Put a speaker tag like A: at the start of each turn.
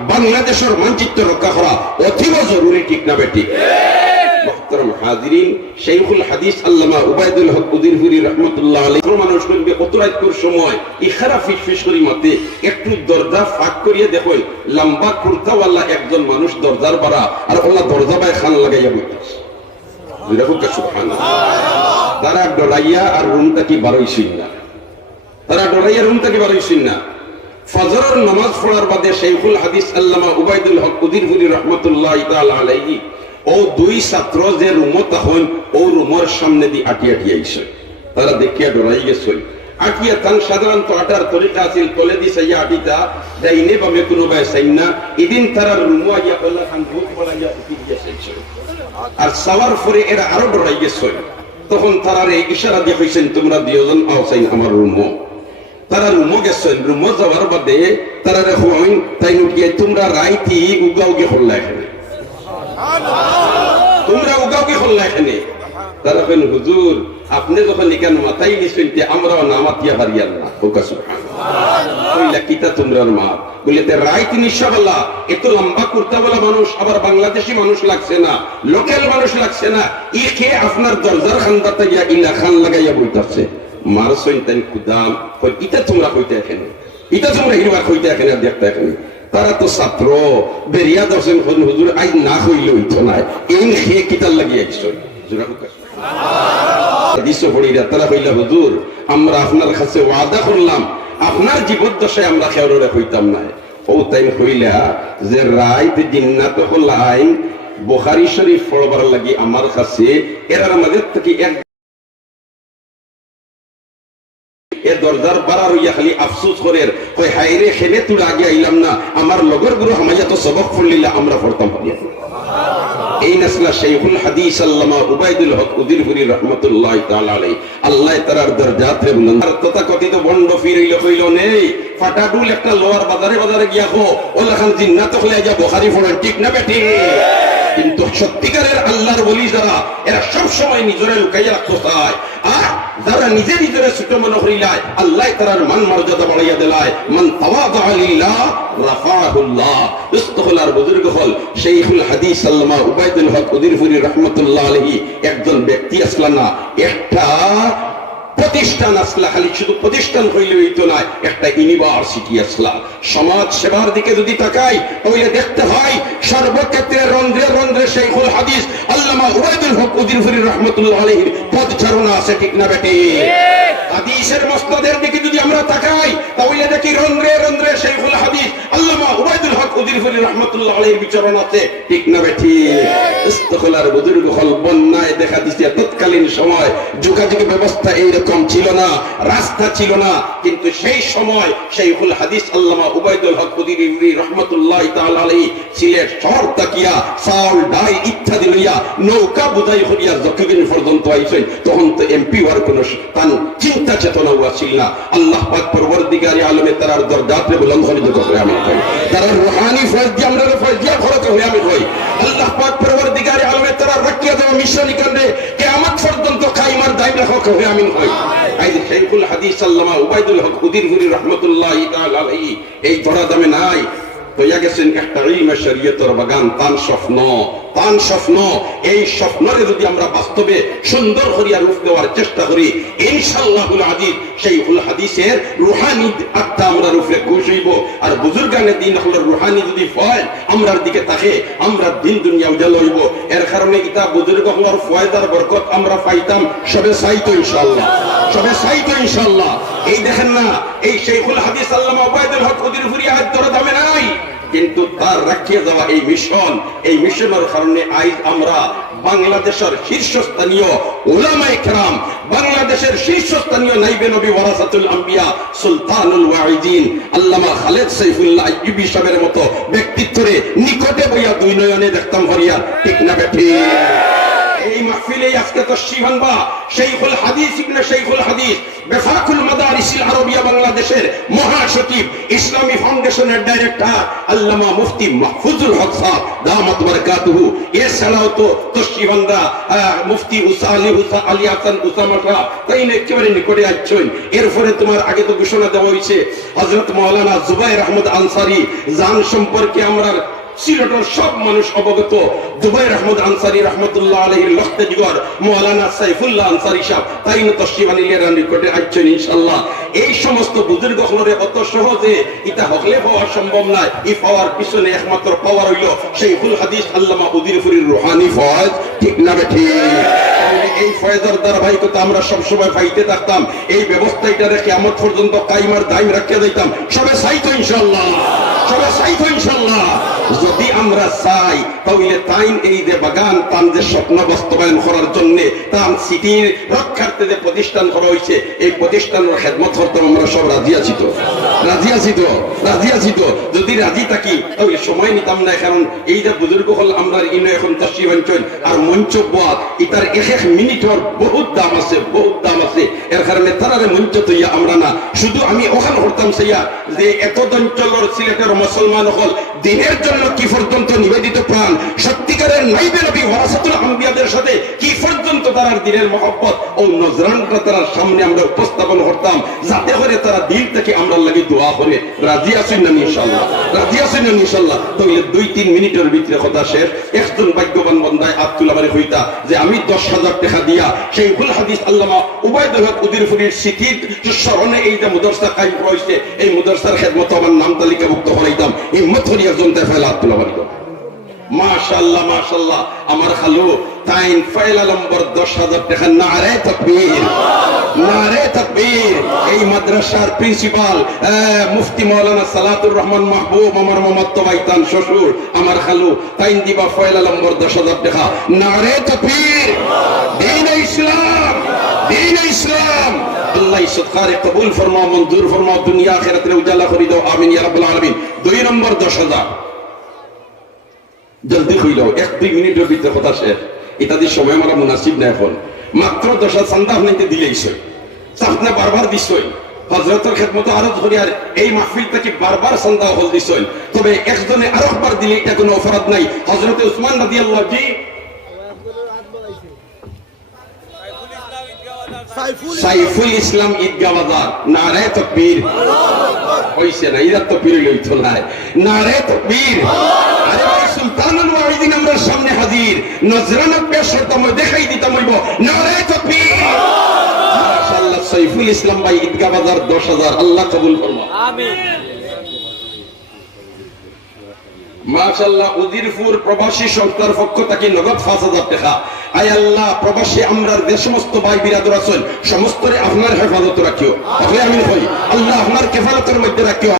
A: বাংলাদেশের মানচিত্র রক্ষা করা অতীব জরুরি ঠিক না বেটি। ফাঁক দেখুন, লম্বা একজন মানুষ বাই খান লাগাইয়া তারা ডরাইয়া আর রুমটা কি না তারা ডরাইয়া রুমটা কি বারোইছিন না ফজরের নামাজ পড়ার বাদে শেখুল হাদিস আল্লামা উবাইদুল হক রহমতুল্লাহ আলাইহি, ও দুই ছাত্র যে ও সামনে দিয়ে আটি আটি আইছে। তারা দেখিয়া ডরাই আটিয়া সাধারণত আটার তরিকা আছিল তলে এদিন তারা রুমো আইয়া আল্লাহ খান ভূত বলাইয়া উঠি আর সাওয়ার এরা আরও ডরাই তখন তারারে ইশারা দিয়ে কইছেন, তোমরা দুজন আওসাইন আমার রুমো। তারা রুমো গেছেন, রুমো যাওয়ার বাদে তারা হইন তাই নুকিয়ে তোমরা রাইতি উগাও গে হল্লা এখানে। তোমরা উগাও গে হল্লা এখানে। তারা কেন হুজুর, আপনি যখন এখানে মাথায় নিছেন তে আমরাও নামাতিয়া হারিয়ান না হোকা কইলা, কিতা তোমরার মা? বলে তে রাইত এত লম্বা কুর্তা বলা মানুষ, আবার বাংলাদেশি মানুষ লাগছে না, লোকাল মানুষ লাগছে না। ই কে আপনার দরজার খান্দাতে গিয়া ইলা খান লাগাইয়া বইতাছে? মার সইতেন কুদাম ইটা তোমরা কইতে এখানে ইটা তোমরা হিরবা কইতে এখানে দেখতে এখানে তারা তো ছাত্র, বেরিয়া দর্শন হন হুজুর, আই না হইলে হইতো না এই খেয়ে কিতার লাগিয়ে আইসই জোরা হুকা। হাদিস পড়িরা তারা কইলা, হুজুর, আমরা আপনার কাছে ওয়াদা করলাম। আপনার জীবদ্দশায় আমরা খেয়ারে হইতাম না। ও তাই কইলা, যে রাইত জিন্নাত হল আইন বুখারী শরীফ পড়বার লাগি আমার কাছে, এরার মাঝে থেকে এক এ দরজার বাড়া রইয়া খালি আফসোস করে। কই হাইরে খেলে তুই আগে আইলাম না। আমার লগর গুরু হামাইয়া তো সবক আমরা এই নাসলা শেখুল হাদিস আল্লামা উবাইদুল হক রহমতুল্লাহ আল্লাহ দরজাত বন্ড নেই ফাটাডুল একটা লোয়ার বাজারে বাজারে গিয়া হো জিন্নাত হলে যা, বুখারী ঠিক না বেটি কিন্তু সত্যিকারের আল্লাহর বলি যারা, এরা সব সময় নিজরে লুকাইয়া রাখতে চায় যারা নিজে নিজের ছোট মনে করিলায় আল্লাহ তারার মান মর্যাদা বাড়াইয়া দিলায় মান তাওয়াদা লিল্লাহ রাফাহুল্লাহ। ইস্তখলার বুজুর্গ হল শেখুল হাদিস আল্লামা উবাইদুল হক উদিরফুরি রহমতুল্লাহ আলাইহি। একজন ব্যক্তি আসলা না একটা প্রতিষ্ঠান আসলা খালি শুধু প্রতিষ্ঠান হইলে হইতো না একটা ইউনিভার্সিটি আসলা। সমাজ সেবার দিকে যদি তাকাই তাহলে দেখতে হয় সর্বক্ষেত্রে রন্ধ্রে রন্ধ্রে শেখুল হাদিস আল্লামা উবাইদুল হক উদিরপুরি রহমতুল্লাহ আলাইহির পদচারণা আছে ঠিক না বেটে? হাদিসের মসনদের দিকে যদি আমরা তাকাই তাহলে দেখি রন্ধ্রে রন্ধ্রে শেখুল হাদিস আল্লামা উবাইদুল রহমতুল্লাহ আলাইহির বিচরণ আছে। ঠিক হল বন্যায় দেখা দিছে তৎকালীন সময়। যোগাযোগ ব্যবস্থা এইরকম ছিল না, রাস্তা ছিল না। কিন্তু সেই সময় হাদিস আল্লামা হক রহমতুল্লাহ সিলেট শহর তাকিয়া, চাউল ডাই ইত্যাদি লইয়া নৌকা হইয়া যতদিন পর্যন্ত তখন তো এমপি হওয়ার কোন তান চিন্তা চেতনা আসিল না। আল্লাহ পাক পরবর্তীকারী আলমে তার দরজাতে বুলন্দ করে তারা রুহানি ফয়জ আমরা ফয়জ দিয়া খরচ হয়ে আমি হই আল্লাহ পাক পরবর্তীকারে আলমে তারা রাখিয়া দেওয়া মিশন কান্দে, কিয়ামত পর্যন্ত খাইমার দায়িত্ব হক হয়ে আমি হই আই শেখুল হাদিস আল্লামা উবাইদুল হক উদিরহুরি রহমতুল্লাহ তাআলা এই ধরা দামে নাই। তৈয়া গেছেন একটা বাগান তান স্বপ্ন তান স্বপ্ন। এই স্বপ্নরে যদি আমরা বাস্তবে সুন্দর রূপ দেওয়ার চেষ্টা করি, ইনশাআল্লাহুল আজিজ সেই হুল হাদিসের রুহানি আত্মা আমরা রূপে আর বুজুর্গানে দিন রুহানি যদি আমরার দিকে তাকে, আমরা দিন দুনিয়া উজাল হইব। এর কারণে ইতা বুজুর্গ হওয়ার ফয়দার বরকত আমরা পাইতাম সবে চাইতো ইনশাআল্লাহ, সবে চাইতো ইনশাআল্লাহ। এই দেখেন না, এই শেখুল হাদিস আল্লামা ওবায়দুল হক আজ ধরে কিন্তু তার রাখিয়ে যাওয়া এই মিশন, এই মিশনের কারণে আজ আমরা বাংলাদেশের শীর্ষস্থানীয় ওলামায় খেরাম বাংলাদেশের শীর্ষস্থানীয় নাইবে নবী ওয়ারাসাতুল আম্বিয়া সুলতানুল ওয়াইদিন আল্লামা খালেদ সাইফুল্লাহ আইবি সাহেবের মতো ব্যক্তিত্বরে নিকটে বইয়া দুই নয়নে দেখতাম হরিয়া, ঠিক না বেঠি? এই মাহফিলে আজকে তো শিবানবা শেখুল হাদিস ইবনে শেখুল হাদিস বেফাকুল মাদারিসিল আরবিয়া বাংলাদেশের মহাসচিব ইসলামী ফাউন্ডেশনের ডাইরেক্টর আল্লামা মুফতি মাহফুজুল হক সাহেব, দামাত বারাকাতুহু। এছাড়াও তো তশিবান্দা মুফতি উসা আলী উসা আলী হাসান উসামা শাহ তাই একেবারে নিকটে আসছেন এরপরে তোমার আগে তো ঘোষণা দেওয়া হয়েছে হযরত মাওলানা জুবাইর আহমদ আনসারী, জান সম্পর্কে আমরা সিলেটের সব মানুষ অবগত। দুবাই রহমদ আনসারি রহমতুল্লাহ আলহীর লখতে মৌলানা সাইফুল্লাহ আনসারি সাহেব তাই তসিবানি লিয়ার নিকটে আসছেন ইনশাল্লাহ এই সমস্ত বুজুর্গ হলরে অত সহজে ইটা হকলে পাওয়া সম্ভব নয়। ই পাওয়ার পিছনে একমাত্র পাওয়ার হইল সেইফুল হাদিস আল্লামা উদিরপুরীর রুহানি ফয়েজ। ঠিক না বেঠি এই ফয়েজের ধারাবাহিকতা আমরা সবসময় পাইতে থাকতাম। এই ব্যবস্থা এটা রেখে আমত পর্যন্ত কাইমার দাইম রাখিয়ে দিতাম সবে চাইতো ইনশাল্লাহ সবে চাইতো ইনশাল্লাহ আমরা চাই, তাহলে তাইন এই যে বাগান তান যে স্বপ্ন বাস্তবায়ন করার জন্য তান সিটির রক্ষার্থে যে প্রতিষ্ঠান করা হয়েছে, এই প্রতিষ্ঠানের খেদমত করতে আমরা সব রাজি আছি তো। রাজি আছি তো, রাজি আছি তো। যদি রাজি থাকি, তাহলে সময় নিতাম না, কারণ এই যে বুজুর্গ হল আমরা ইনো এখন তসি অঞ্চল, আর মঞ্চ বাদ ইতার এক এক মিনিটর বহুত দাম আছে, বহুত দাম আছে। এর কারণে তারারে মঞ্চ তৈয়া আমরা না। শুধু আমি ওখানে হরতাম সেইয়া যে এত অঞ্চলের সিলেটের মুসলমান হল, দিনের জন্য কি পর্যন্ত নিবেদিত প্রাণ। সত্যিকারের নাইবে নবী ওয়ারাসাতুল আম্বিয়াদের সাথে কি পর্যন্ত তারা দিনের মহব্বত ও নজরানটা তারা সামনে আমরা উপস্থাপন করতাম, যাতে করে তারা দিল থেকে আমরা লাগে দোয়া করে। রাজি আছেন না ইনশাল্লাহ রাজি আছেন না ইনশাল্লাহ তাহলে দুই তিন মিনিটের ভিতরে কথা শেষ। একজন ভাগ্যবান বন্দায় আব্দুল আমারে হইতা যে আমি দশ হাজার টাকা দিয়া সেই ফুল হাদিস আল্লামা উবায়দুল হক উদিরপুরীর সিটির স্মরণে এই যে মুদরসা কায়েম হয়েছে, এই মুদরসার খেদমত আমার নাম তালিকাভুক্ত করাইতাম আব্দুল আমারি খালু, তাইন ফয়লা নম্বর নারে নারে এই মাদ্রাসার প্রিন্সিপাল মুফতি মাওলানা সালাতুর রহমান মাহবুব, আমার মামাত্ম বাইতান শ্বশুর, আমার খালু, তাইন দিবা ফয়লা নম্বর দশ টাকা। নারে তকবীর। দিন ইসলাম দিন ইসলাম। আল্লাহ সৎকারে কবুল ফরমা মঞ্জুর ফরমা দুনিয়া আখিরাতের উজালা করে দাও আমিন ইয়া রাব্বুল দুই নম্বর দশ হাজার জলদি হইল, এক দুই মিনিটের ভিতরে কথা শেষ। ইত্যাদি সময় আমার মুনাসিব না এখন। মাত্র দশ চান্দা আপনাকে দিলেই সই। আপনি বারবার দিছই হজরতের খেদমতো আরও ধরে আর এই মাহফিল থেকে বারবার চান্দা হল দিছই তবে একজনে আরও একবার দিলে এটা কোনো অপরাধ নাই। হজরতে উসমান নদী আল্লাহ সাইফুল ইসলাম। ঈদগা বাজার নারে তকবীর। হইছে না ইরা তকবীর লইতো নাই নারে তকবীর। আরে ভাই সুলতানুল ওয়াহিদিন আমরা সামনে হাজির। নজরানা পেশ করতাম দেখাই দিতাম হইব। নারে তকবীর। মাশাআল্লাহ সাইফুল ইসলাম ভাই ঈদগা বাজার 10000 আল্লাহ কবুল ফরমা
B: আমিন।
A: মাশাল্লাহ উদিরপুর প্রবাসী সংস্থার পক্ষ থেকে নগদ পাঁচ হাজার টাকা আয় আল্লাহ, প্রবাসী আমরা যে সমস্ত ভাই বিরাদর আছেন, সমস্তরে আপনার হেফাজত রাখিও। আমি আল্লাহ আপনার কেফালতের মধ্যে রাখিও।